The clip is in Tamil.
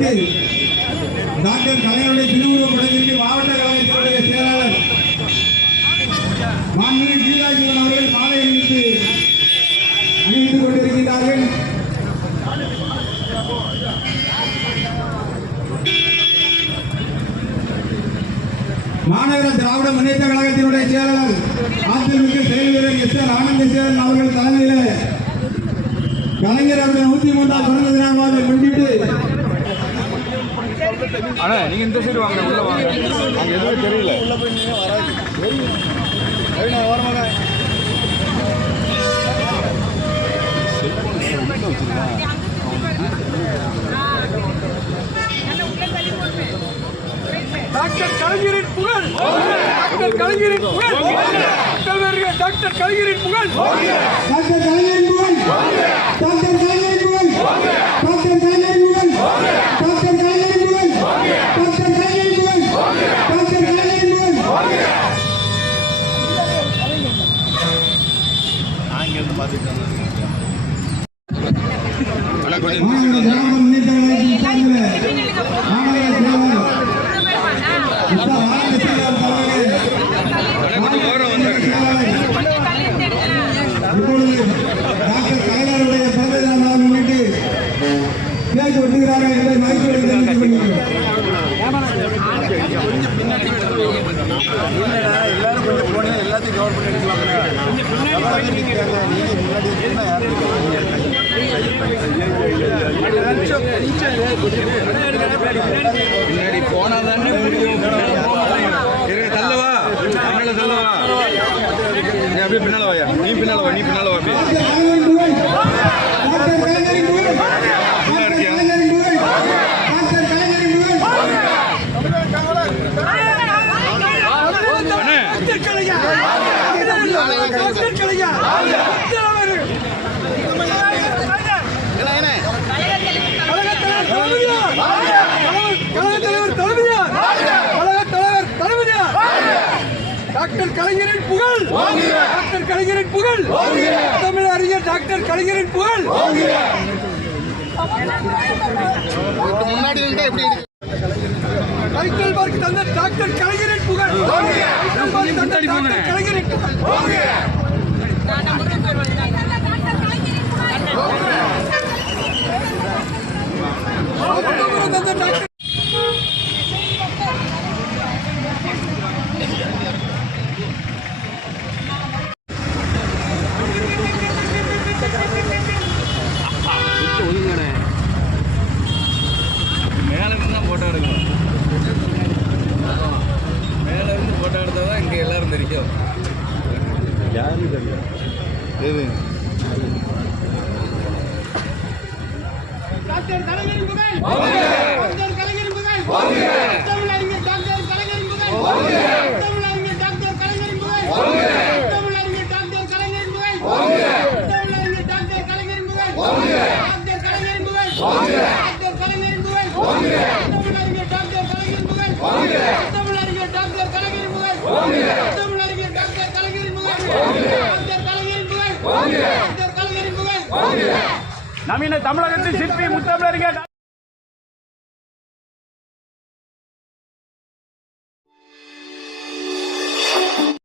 முன்னிட்டு டாக்டர் கலைஞருடைய திருவுருவப் படத்திற்கு மாவட்ட கழகத்தினுடைய செயலாளர் மாண்புமிகு கீதாஜீவன் அவர்கள் மாலை அணிவித்துக் கொண்டிருக்கிறார்கள். மாநகர திராவிட முன்னேற்ற கழகத்தினுடைய செயலாளர் அதிமுக செயல் வீரர் எஸ்.ஆர். ஆனந்தசேகரன் அவர்கள் தலைமையில் கலைஞர் அவர்கள் 103ஆம் பிறந்த தினமாக முன்னிட்டு நீங்க இந்த சைடு வாங்க, உள்ள வாங்க. அங்க எதுவும் தெரியல. டாக்டர் கலைஞரின் புகழ், டாக்டர் கலைஞரின் புகழ், டாக்டர் கலைஞரின் புகழ், டாக்டர் கலைஞரின் புகழ், டாக்டர் கலைஞரின் புகழ், டாக்டர் கலைஞரின் புகழ், டாக்டர் கலைஞரின் புகழ், டாக்டர் கலைஞரின் புகழ், டாக்டர் கலைஞரின் புகழ். ஆங்கிலம் பார்த்துட்டு டாக்டர் கலைஞருடைய பிறந்த தினமாக முன்னிட்டு கேக் வெட்டுகிறார்கள் என்பதை மகிழ்ச்சியோடு தெரிவித்துக் கொள்கிறேன். எல்லாரும் கொஞ்சம் போனீங்க, எல்லாத்தையும் கவர் பண்ணி பின்னாடி போனா தானே தள்ளவா, பின்னால தள்ளவா, நீ அப்படியே பின்னால வாயா, நீ பின்னால வா, நீ பின்னால வா. டாக்டர் கலைஞரின் புகழ், டாக்டர் கலைஞரின் புகழ், தமிழ் அறிஞர் டாக்டர் கலைஞரின் புகழ். முன்னாடி டைட்டில் மார்க் தந்த டாக்டர் கலைஞரின் புகழ், கலைஞரின் புகழ். மேல இருந்து போட்டோ எடுக்கணும், மேல இருந்து போட்டோ எடுத்தாதான் இங்க எல்லாரும் தெரியும். யாரும் தெரியும் எது டாக்டர் கலைஞரின் புகழ், டாக்டர் கலைஞரின் புகழ், தமிழ் அறிஞர் டாக்டர் கலைஞரின் புகழ், தமிழ் அறிஞர் டாக்டர் கலைஞரின் புகழ், தமிழ் அறிஞர் டாக்டர் கலைஞரின் புகழ், தமிழ் அறிஞர் டாக்டர் கலைஞரின் புகழ், டாக்டர் கலைஞரின் புகழ், டாக்டர் கலைஞரின் புகழ், தமிழ் அறிஞர் டாக்டர் கலைஞரின் புகழ், தமிழ் அறிஞர் டாக்டர் கலைஞரின் புகழ், தமிழ் அறிஞர் டாக்டர் கலைஞரின் புகழ், டாக்டர் கலைஞரின் புகழ், டாக்டர் கலைஞரின் புகழ். நவீன தமிழகத்தின் சிற்பி முத்தமிழறிஞர்